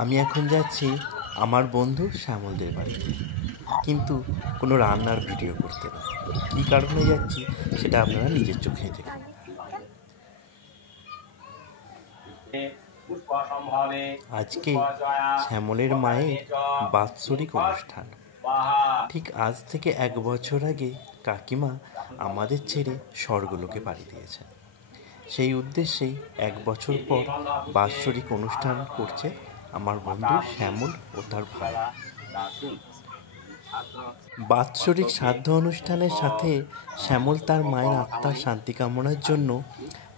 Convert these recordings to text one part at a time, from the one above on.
আমি এখন যাচ্ছি আমার বন্ধু শ্যামলদের বাড়িতে, কিন্তু কোনো রান্নার ভিডিও করতে না। কী কারণে যাচ্ছি সেটা আপনারা নিজের চোখেই দেখুন। আজকে শ্যামলের মায়ের বাৎসরিক অনুষ্ঠান। ঠিক আজ থেকে 1 বছর আগে কাকিমা আমাদের ছেড়ে স্বর্গলোকে পাড়ি দিয়েছে। সেই উদ্দেশ্যেই 1 বছর পর বাৎসরিক অনুষ্ঠান করছে আমার বন্ধু শ্যামল ও তার ভাই। বাৎসরিক শ্রাদ্ধ অনুষ্ঠানের সাথে শ্যামল তার মায়ের আত্মার শান্তি কামনার জন্য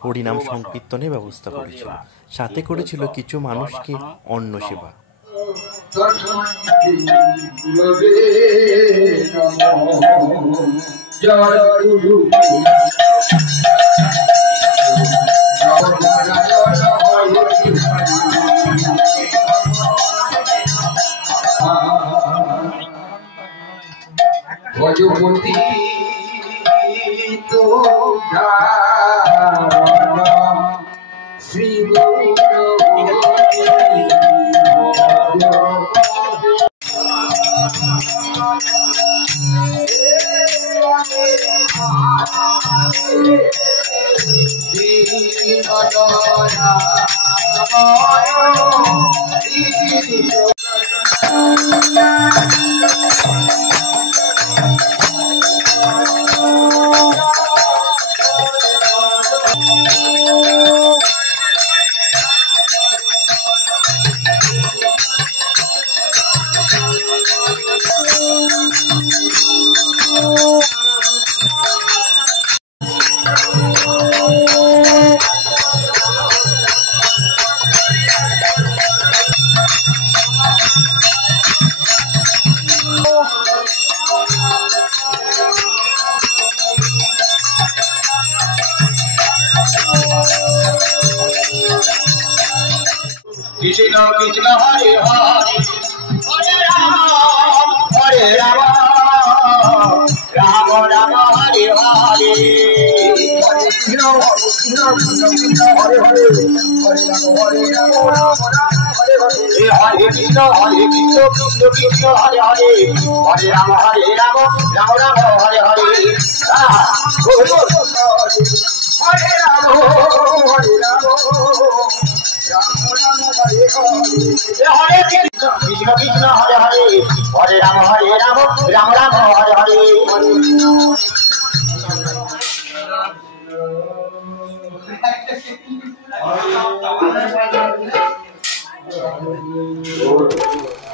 হরিনাম সংকীর্তনের ব্যবস্থা করেছিল, সাথে করেছিল কিছু মানুষকে অন্ন সেবা। ভজপতি তো শ্রী কৃষ্ণ কৃষ্ণ হরে হরে হরে রাম রাম রাম হরে হরে কৃষ্ণ কৃষ্ণ কৃষ্ণ হরে হরে হরে রাম রাম হরে হরে হরে কৃষ্ণ কৃষ্ণ কৃষ্ণ হরে হরে হরে রাম রাম রাম হরে হরে হরে রাম হরে রাম हरे कृष्ण कृष्ण हरे हरे हरे राम राम राम हरे हरे Oh